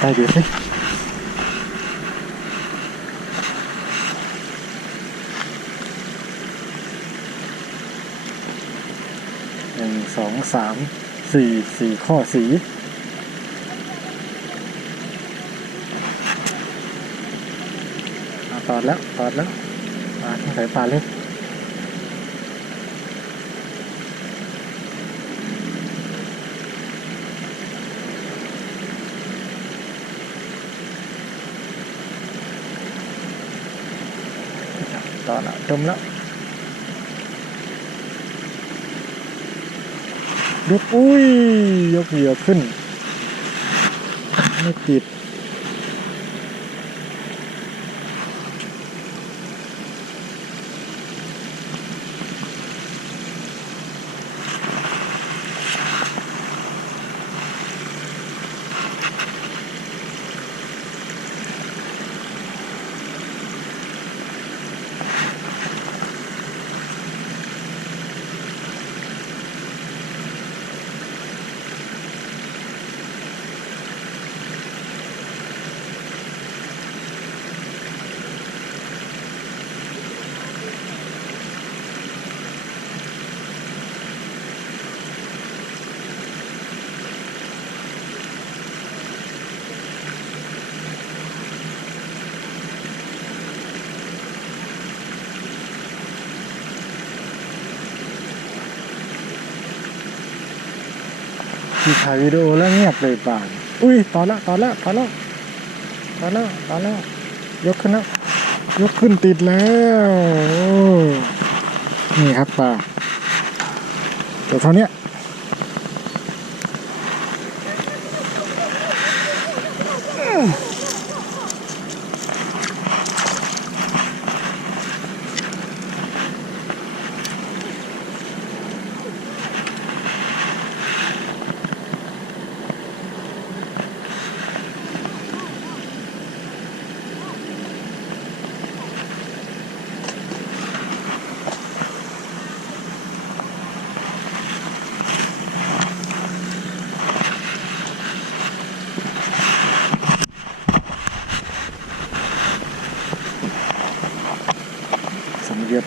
ใกล้ๆดูสิหนึ่งสองสามสี่สี่ข้อสีตอดแล้วตอดแล้วปลาที่ไหนปลาเล็ก ต่อละดมแล้วยกอุ้ย ยกเหยื่อขึ้น ไม่ติด ที่ถ่ายวิดีโอแล้วเงียบเลยป่านอุ้ยตอนละตอนละตอนละตอนละตอนละยกขึ้นแล้วยกขึ้นติดแล้วนี่ครับป่าแต่เท่านี้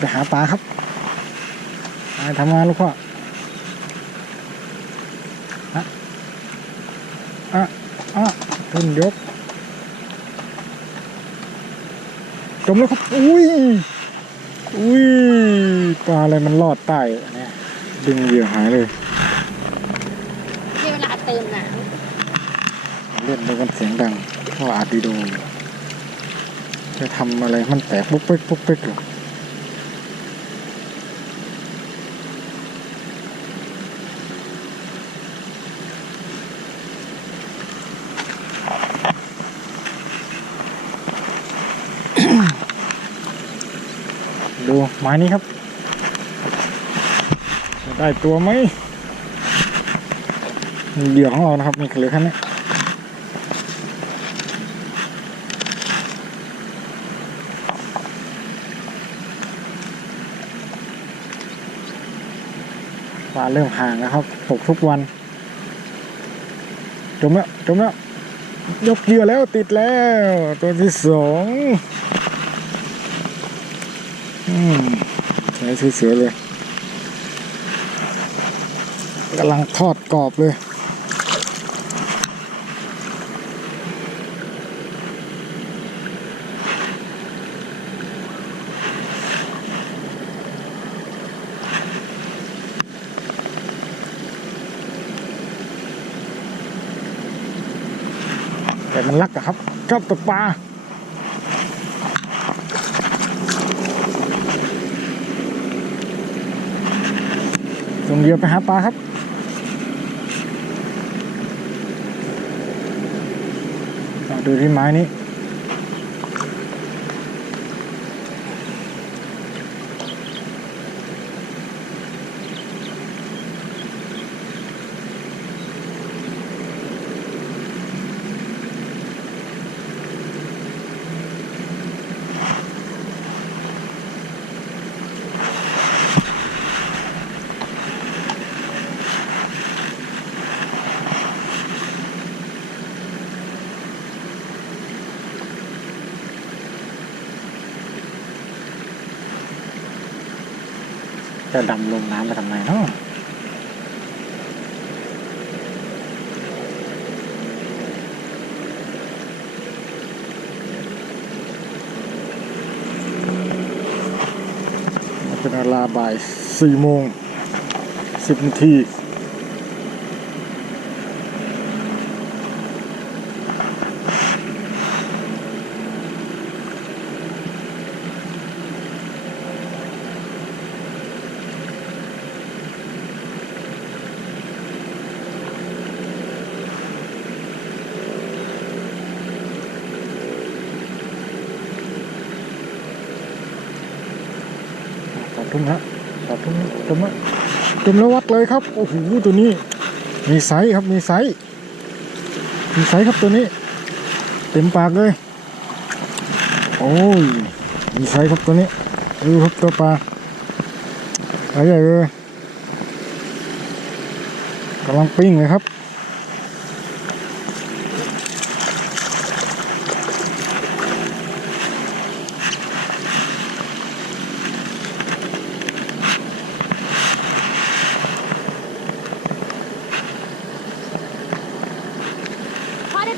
ไปหาปลาครับไปทำงานลูกพ่ออะอะอะขึ้นยก จมแล้วครับ อุ้ย อุ้ย ปลาอะไรมันรอดใต้อันเนี่ยดึงเหยื่อหายเลยที่เวลาเติมน้เล่นแล้วกันเสียงดังเพราะอาจดีโดนจะทำอะไรมันแตกปุ๊กเป๊กปุ๊กเป๊กอยู่ดู ไม้นี้ครับ จะได้ตัวไหมเหยื่อของเรานะครับ มีเหลือแค่นี้ปลาเริ่มห่างแล้วครับตกทุกวัน จมแล้ว จมแล้ว ยกเหยื่อแล้วติดแล้ว ตัวที่สอง ใช้สวยๆเลยกำลังทอดกรอบเลยแต่มันรักอะครับชอบตกปลา ตรงเรือไปหาปลาครับดูที่ไม้นี้ จะดำลงน้ำไปทำไมเนาะเป็นเวลาบ่ายสี่โมงสิบนาที ปอดทุ่มแล้วปอดทุ่มทุ่มแล้วทุ่มแล้ววัดเลยครับโอ้โหตัวนี้ มีไซส์ครับมีไซส์มีไซส์ครับตัวนี้ เต็มปากเลย โอ้ยมีไซส์ครับตัวนี้ดูครับตัวปลาใหญ่เลยกำลังปิ้งเลยครับ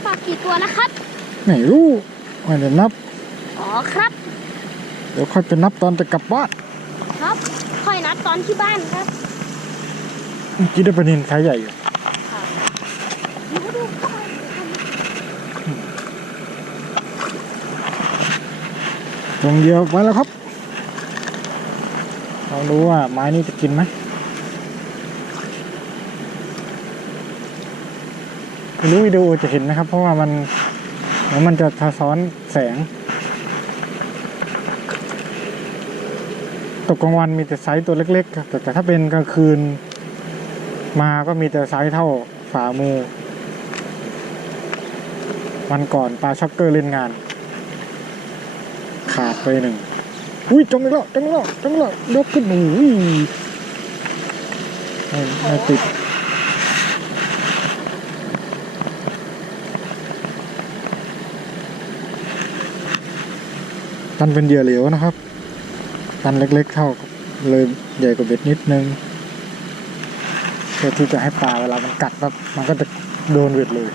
ปลากี่ตัวนะครับ ไม่รู้ไม่ได้นับ อ๋อครับ เดี๋ยวค่อยไปนับตอนจะกลับบ้านครับ ค่อยนัดตอนที่บ้านครับเมื่อกี้ได้ปลานินไซส์ใหญ่อยู่ดูดูเข้าไปตรงเดียวไปแล้วครับลองดูว่าไม้นี้จะกินไหม ไม่รู้วิดีโอจะเห็นนะครับ เพราะว่ามันเหมือนมันจะสะท้อนแสง ตกกลางวันมีแต่ไซส์ตัวเล็กๆครับแต่ถ้าเป็นกลางคืน มาก็มีแต่ไซส์เท่าฝ่ามือ วันก่อนปลาช็อกเกอร์เล่นงาน ขาดไปหนึ่งอุ้ยจมอีกแล้วจมอีกแล้วจมอีกแล้วยกขึ้นอุ้ยไม่ไม่ติด ตันเป็นเหยื่อเหลวนะครับ ตันเล็กๆเท่าเลยใหญ่กว่าเบ็ดนิดนึงเพื่อที่จะให้ปลาเวลามันกัดปั๊บมันก็จะโดนเบ็ดเลย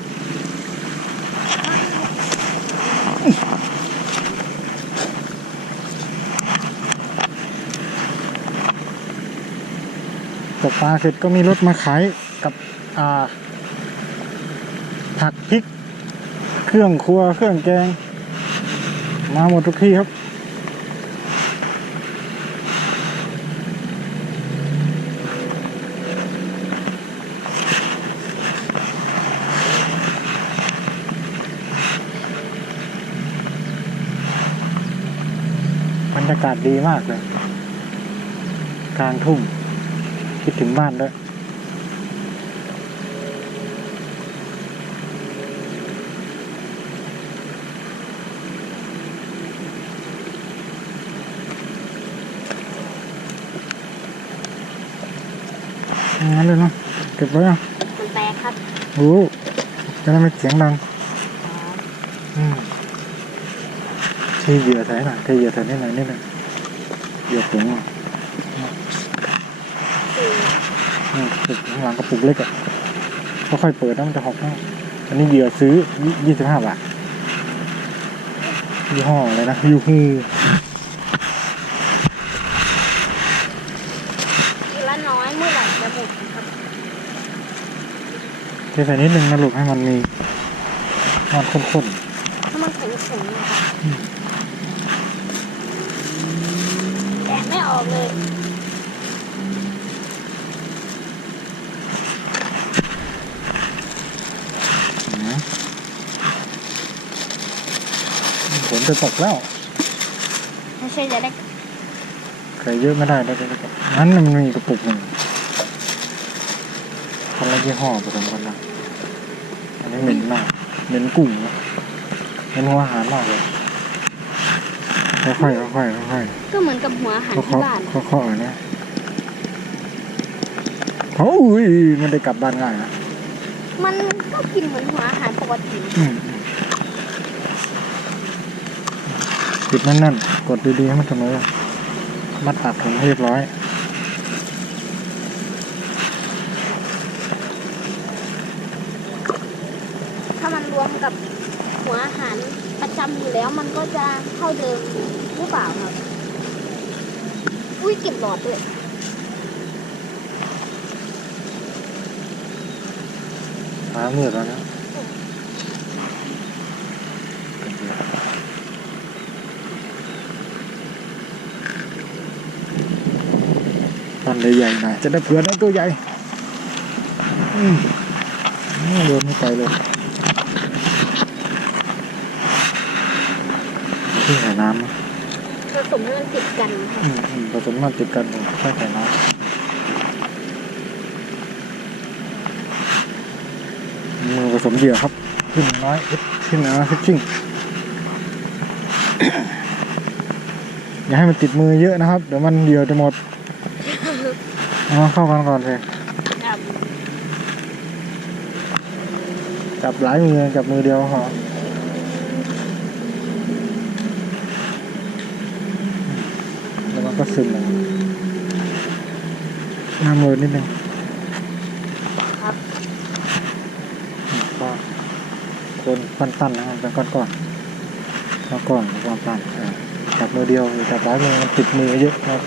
ตกปลาเสร็จก็มีรถมาขายกับอาผักพริก เครื่องครัวเครื่องแกง มาหมดทุกที่ครับบรรยากาศดีมากเลย กลางทุ่ง คิดถึงบ้านด้วย งั้นเลยเนาะเก็บไว้อะมันแตกครับรู้จะได้ไม่เสียงดังอืมเทเหยื่อใส่หน่อยเทเหยื่อใส่นิดหน่อยนิดหน่อยเหยื่อถุงอะคืออืมติดข้างหลังกระปุกเล็กอะค่อยๆเปิดแล้วมันจะหกนะอันนี้เหยื่อซื้อยี่สิบห้าบาทยี่ห้ออะไรนะยูฮู ทีละน้อยเมื่อไหร่จะหมดครับ เท ใส่นิดนึงนะลูกให้มันมีมันข้นถ้ามันแข็งแข็งๆนะครับแกะไม่ออกเลย ๆนะฝนจะตกแล้วไม่ใช่จะได้ใส่เยอะไม่ได้แล้วเลยงั้นมันมีกระปุกหนึ่งคนละยี่ห้อผสมกันนะอั นนี้เหม็นมาก เหม็นกุ้งนะเหม็นหัวอาหารมากเลยค่อยๆค่อยๆค่อยๆก็เหมือนกับหัวอาหารเขาที่เขาบ้านเขาเขาเนี่ยโอ้ยมันได้กลับบ้านง่ายนะมันก็กินเหมือนหัวอาหารปกติอืมปิดแนั่นๆกดดีๆให้มันเสมอมัดปากถุงให้เรียบร้อย มือาหารประจำอยู่แล้วมันก็จะเท่าเดิมหรือเปล่าครับ อุ้ยเก็บหลอดด้วยฟ้ามืดแล้วนะตอนเลยใหญ่หน่อยจะได้เผื่อได้ตัวใหญ่อืมอืมเดินไม่ไกลเลย ที่ไหนน้ำนะผสมให้มันติดกันครับอืมอืมผสมมันติดกันผมค่อยใส่น้ำมือผสมเหยื่อครับ ขึ้นน้อยขึ้นนะฟิชชิ่ง อย่าให้มันติดมือเยอะนะครับ เดี๋ยวมันเหยื่อจะหมดเอามาเข้ากันก่อนเลยครับจับหลายมือจับมือเดียวพอ แล้วมันก็ซึมลงน้ำมือนิดนึงครับก็คนปั้นๆนะครับเป็นก้อนๆก้อนๆก้อนๆเออจับมือเดียวอย่าจับหลายมือมันติดมือเยอะครับ